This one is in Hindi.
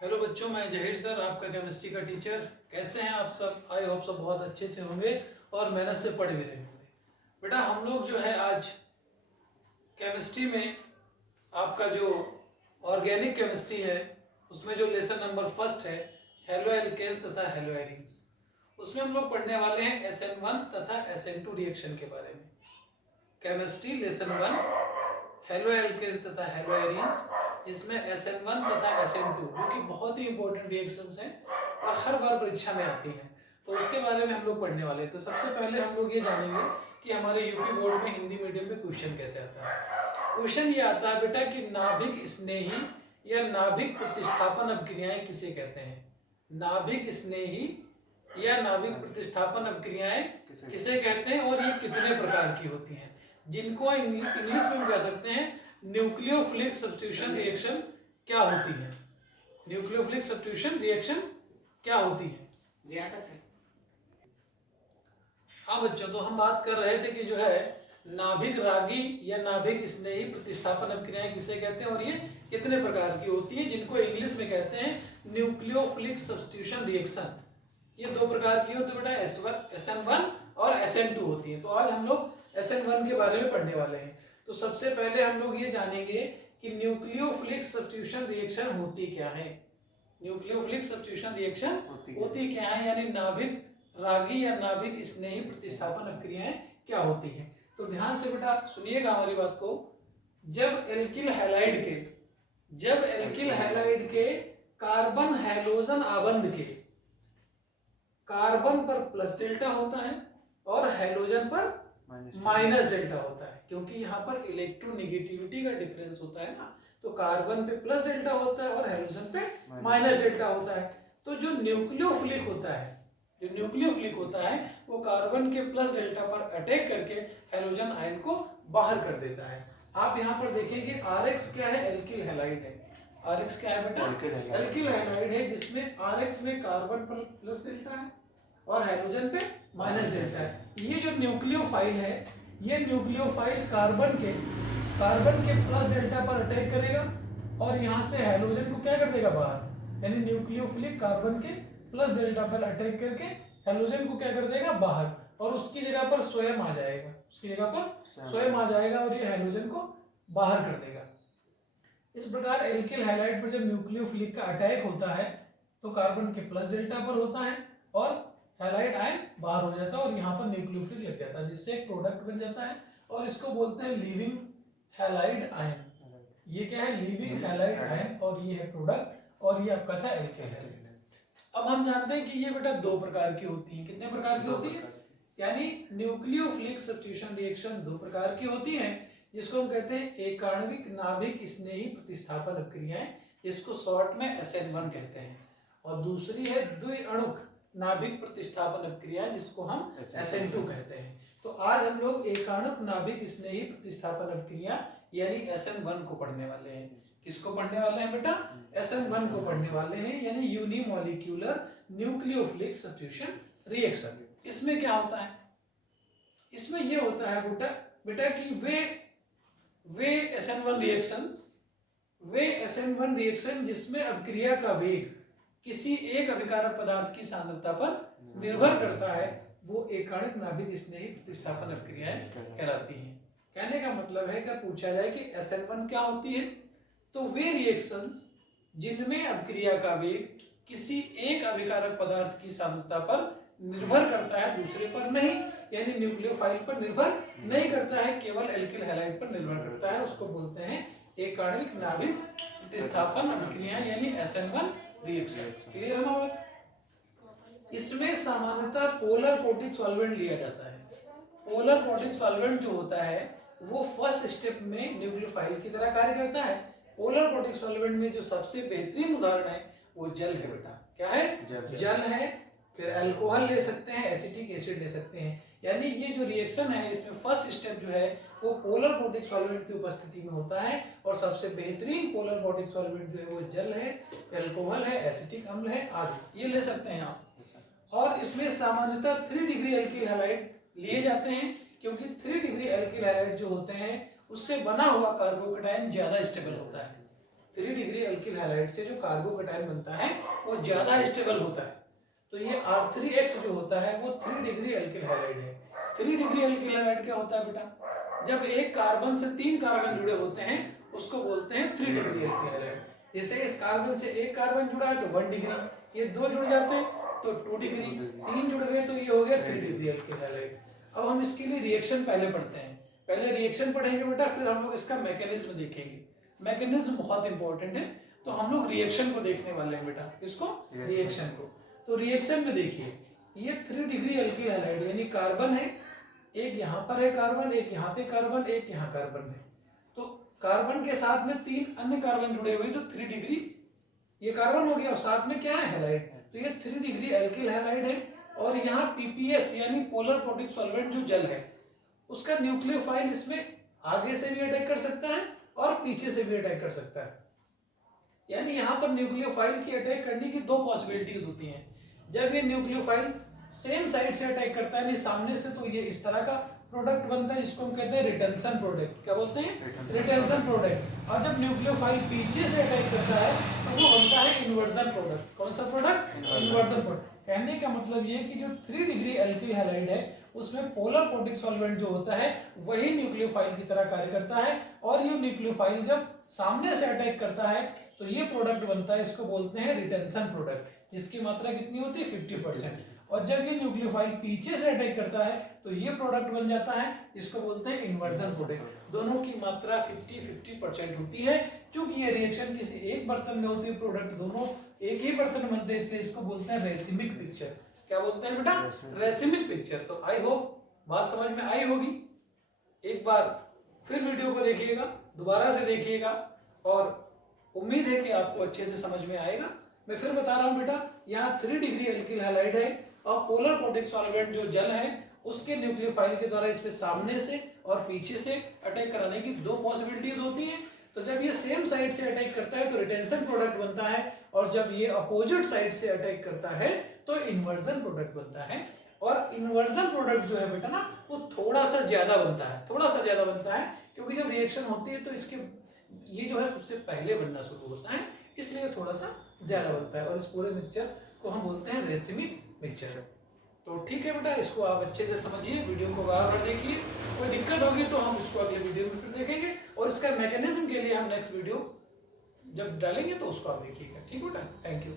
हेलो बच्चों, मैं जहीर सर, आपका केमिस्ट्री का टीचर। कैसे हैं आप सब? आई होप सब बहुत अच्छे से होंगे और मेहनत से पढ़ भी रहे होंगे। बेटा, हम लोग जो है आज केमिस्ट्री में आपका जो ऑर्गेनिक केमिस्ट्री है उसमें जो लेसन नंबर फर्स्ट है, हेलो एल्केन्स तथा हेलो एरीन्स, उसमें हम लोग पढ़ने वाले हैं SN1 तथा SN2 रिएक्शन के बारे में। केमिस्ट्री लेसन 1 हेलो एल्केन्स तथा हेलो एरीन्स, जिसमें SN1 तथा SN2 जो कि बहुत ही इंपॉर्टेंट रिएक्शंस हैं और हर बार परीक्षा में आती हैं, तो उसके बारे में हम लोग पढ़ने वाले हैं। तो सबसे पहले हम लोग ये जानेंगे कि हमारे यूपी बोर्ड में हिंदी मीडियम में क्वेश्चन कैसे आता है। क्वेश्चन ये आता है बेटा कि नाभिक स्नेही या नाभिक प्रतिस्थापन अभिक्रियाएं किसे कहते हैं। नाभिक स्नेही या नाभिक प्रतिस्थापन अभिक्रियाएं किसे कहते हैं और ये कितने प्रकार की होती हैं, जिनको इंग्लिश में हम कह सकते हैं न्यूक्लियोफिलिक सब्स्टिट्यूशन रिएक्शन क्या होती है। न्यूक्लियोफिलिक सब्स्टिट्यूशन रिएक्शन क्या होती है। हाँ बच्चों, तो हम बात कर रहे थे कि जो है नाभिक रागी या नाभिक स्नेही प्रतिस्थापन अभिक्रियाएं किसे कहते हैं और ये कितने प्रकार की होती है, जिनको इंग्लिश में कहते हैं न्यूक्लियोफिलिक सब्स्टिट्यूशन रिएक्शन। ये दो प्रकार की होती है बेटा, SN1 और SN2 होती है। तो आज हम लोग SN1 के बारे में पढ़ने वाले हैं। तो सबसे पहले हम लोग ये जानेंगे कि न्यूक्लियोफिलिक सब्स्टिट्यूशन रिएक्शन होती क्या है। न्यूक्लियोफिलिक सब्स्टिट्यूशन रिएक्शन होती क्या है, यानी नाभिक रागी या नाभिक स्नेही प्रतिस्थापन अभिक्रियाएं क्या होती हैं। तो ध्यान से बेटा सुनिएगा हमारी बात को। जब एल्किल हैलाइड के कार्बन हैलोजन आबंध के कार्बन पर प्लस डेल्टा होता है और हैलोजन पर माइनस डेल्टा होता है, क्योंकि यहाँ पर इलेक्ट्रोनेगेटिविटी का डिफरेंस होता है ना। तो कार्बन पे प्लस डेल्टा होता है और हैलोजन पे माइनस डेल्टा होता है। तो जो न्यूक्लियोफिलिक होता है वो कार्बन के प्लस डेल्टा पर अटैक करके हैलोजन आयन को बाहर कर देता है। आप यहाँ पर देखेंगे RX क्या है, एल्किल हैलाइड है। RX क्या है बेटा, एल्किल हैलाइड है, जिसमें RX में कार्बन पर प्लस डेल्टा है और हाइड्रोजन पे माइनस डेल्टा है। ये जो न्यूक्लियोफाइल है, ये न्यूक्लियोफाइल कार्बन के प्लस डेल्टा पर अटैक करेगा और यहाँ से हाइड्रोजन को क्या कर देगा बाहर, यानी न्यूक्लियोफिलिक कार्बन के प्लस डेल्टा पर अटैक करके हाइड्रोजन को क्या कर देगा बाहर, और उसकी जगह पर स्वयं आ जाएगा और ये हाइड्रोजन को बाहर कर देगा। इस प्रकार एल्किल हैलाइड पर जब न्यूक्लियोफिलिक का अटैक होता है तो कार्बन के प्लस डेल्टा पर होता है और हैलाइड आयन बाहर हो जाता है और यहाँ पर न्यूक्लियोफिलिक लग जाता है, जिससे एक प्रोडक्ट बन जाता है और इसको बोलते हैं लीविंग हैलाइड आयन। ये क्या है, लीविंग हैलाइड आयन, और ये है प्रोडक्ट और ये आपका था एल्किल हैलाइड। अब हम जानते हैं कि ये बेटा दो प्रकार की होती है। कितने प्रकार की होती है, यानी न्यूक्लियोफिलिक सब्स्टिट्यूशन रिएक्शन दो प्रकार की होती है, जिसको हम कहते हैं एक आणविक नाभिक स्नेही प्रतिस्थापन अभिक्रियाएं, जिसको शॉर्ट में SN1 कहते हैं, और दूसरी है द्विअणुक नाभिक प्रतिस्थापन अभिक्रियाएं, जिसको हम SN2 कहते हैं। तो आज हम लोग एकाणुक नाभिक स्नेही प्रतिस्थापन अभिक्रिया यानी SN1 को पढ़ने वाले हैं। किसको पढ़ने वाले हैं बेटा, SN1 को पढ़ने वाले हैं, यानी यूनिमॉलिक्यूलर न्यूक्लियोफिलिक सब्स्टिट्यूशन रिएक्शन। इसमें क्या होता है, इसमें ये होता है बेटा कि वे SN1 रिएक्शन जिसमें अभिक्रिया का वेग किसी एक अभिकारक पदार्थ की सांद्रता पर निर्भर करता है, वो एकाणिक नाभिक स्नेही प्रतिस्थापन अभिक्रियाएं कहलाती हैं। कहने का मतलब है, अगर पूछा जाए कि SN1 क्या होती है, तो वे रिएक्शंस जिनमें अभिक्रिया का वेग किसी एक अभिकारक पदार्थ की सांद्रता पर निर्भर करता है, दूसरे पर नहीं, यानी न्यूक्लियोफाइल पर निर्भर नहीं करता है, केवल एल्किल हैलाइड पर निर्भर करता है, उसको बोलते हैं एकाणिक नाभिक प्रतिस्थापन अभिक्रिया यानी SN1 रिएक्शन। क्लियर है बात। इसमें सामान्यतः पोलर पोटिक सॉल्वेंट लिया जाता है। पोलर पोटिक सॉल्वेंट जो होता है वो फर्स्ट स्टेप में न्यूक्लियोफाइल की तरह कार्य करता है। पोलर पोटिक सॉल्वेंट में जो सबसे बेहतरीन उदाहरण है वो जल है बेटा। क्या है, जल है। फिर अल्कोहल ले सकते हैं, एसिटिक एसिड ले सकते हैं। यानी ये जो रिएक्शन है इसमें फर्स्ट स्टेप जो है वो पोलर पोटिक सॉल्वेंट की उपस्थिति में होता है, और सबसे बेहतरीन पोलर पोटिक सॉल्वेंट जो है वो जल है, अल्कोहल है, एसिटिक अम्ल है आदि, ये ले सकते हैं आप। और इसमें सामान्यतः 3 डिग्री एल्किल हैलाइड लिए जाते हैं, क्योंकि 3 डिग्री एल्किल हैलाइड जो होते हैं उससे बना हुआ कार्बोकेटाइन ज्यादा स्टेबल होता है। 3 डिग्री अल्किल हैलाइड से जो कार्बोकेटायन बनता है वो ज्यादा स्टेबल होता है। तो ये R3X जो होता है वो 3 डिग्री अल्किल हैलाइड है। 3 डिग्री अल्किल हैलाइड क्या होता है बेटा? जब एक कार्बन से 3 कार्बन जुड़े होते हैं उसको बोलते हैं 3 डिग्री अल्किल हैलाइड। जैसे इस कार्बन से एक कार्बन जुड़ा है तो 1 डिग्री, ये 2 जुड़ जाते हैं तो 2 डिग्री, 3 जुड़ गए तो ये हो गया 3 डिग्री अल्किल हैलाइड। अब हम इसके लिए रिएक्शन पहले पढ़ते हैं। पहले रिएक्शन पढ़ेंगे बेटा, फिर हम लोग इसका मैकेनिज्म देखेंगे। मैकेनिज्म बहुत इंपॉर्टेंट है, तो हम लोग रिएक्शन को देखने वाले हैं बेटा। इसको रिएक्शन को, तो रिएक्शन में देखिए ये 3 डिग्री अल्किल हैलाइड यानी कार्बन है, एक यहाँ पर है कार्बन, एक यहाँ पे कार्बन, एक यहाँ कार्बन है। तो कार्बन के साथ में 3 अन्य कार्बन जुड़े हुए तो 3 डिग्री ये कार्बन हो गया और साथ में क्या है हैलाइड, तो ये 3 डिग्री अल्किल हैलाइड है। और यहाँ पीपीएस यानी पोलर प्रोटिक सॉल्वेंट जो जल है उसका न्यूक्लियोफाइल इसमें आगे से भी अटैक कर सकता है और पीछे से भी अटैक कर सकता है। यानी यहाँ पर न्यूक्लियोफाइल की अटैक करने की 2 पॉसिबिलिटीज होती हैं। जब ये न्यूक्लियोफाइल सेम साइड से अटैक करता है यानी सामने से, तो ये इस तरह का प्रोडक्ट बनता है जिसको हम कहते हैं रिटेंशन प्रोडक्ट। क्या बोलते हैं? Retention product. और जब न्यूक्लियोफाइल पीछे से अटैक करता है तो वो बनता है इन्वर्जन प्रोडक्ट। कौन सा प्रोडक्ट? Inversion product. कहने का मतलब ये कि जो 3 डिग्री अल्किल हैलाइड है उसमें पोलर प्रोटिक सॉल्वेंट जो होता है वही न्यूक्लियोफाइल की तरह कार्य करता है, और ये न्यूक्लियोफाइल जब सामने से अटैक करता है तो ये प्रोडक्ट बनता है, इसको बोलते हैं रिटेंशन प्रोडक्ट, जिसकी मात्रा कितनी होती है? 50%। और जब ये न्यूक्लियोफाइल पीछे से अटैक करता है तो ये प्रोडक्ट बन जाता है, इसको बोलते हैं इन्वर्जन प्रोडक्ट। दोनों की मात्रा 50-50% होती है। क्योंकि ये रिएक्शन किसी एक बर्तन में होती है, प्रोडक्ट दोनों एक ही बर्तन में बनते हैं, इसलिए इसको बोलते हैं रेसिमिक पिक्चर। क्या बोलते हैं बेटा? Racemic picture. तो आई होप बात समझ में आई होगी। एक बार फिर वीडियो को देखिएगा, दोबारा से देखिएगा, और उम्मीद है कि आपको अच्छे से समझ में आएगा। मैं फिर बता रहा हूँ बेटा, यहाँ 3 डिग्री अल्किल हैलाइड है और पोलर प्रोटिक सॉल्वेंट जो जल है उसके न्यूक्लियोफाइल के द्वारा इस पे सामने से और पीछे से अटैक कराने की 2 पॉसिबिलिटीज होती हैं। तो जब ये सेम साइड से अटैक करता है तो रिटेंशन प्रोडक्ट बनता है, और जब ये अपोजिट साइड से अटैक करता है तो इन्वर्जन प्रोडक्ट बनता है। और इन्वर्जन प्रोडक्ट जो है बेटा ना वो थोड़ा सा ज्यादा बनता है, थोड़ा सा ज्यादा बनता है, क्योंकि जब रिएक्शन होती है तो इसके ये जो है सबसे पहले बनना शुरू होता है, इसलिए थोड़ा सा ज्यादा बनता है। और इस पूरे मिक्सचर को हम बोलते हैं रेसिमिक मिक्सचर। तो ठीक है बेटा, इसको आप अच्छे से समझिए, वीडियो को बार बार देखिए। कोई दिक्कत होगी तो हम इसको अगले वीडियो में फिर देखेंगे, और इसका मैकेनिज्म के लिए हम नेक्स्ट वीडियो जब डालेंगे तो उसको आप देखिएगा। ठीक बेटा, थैंक यू।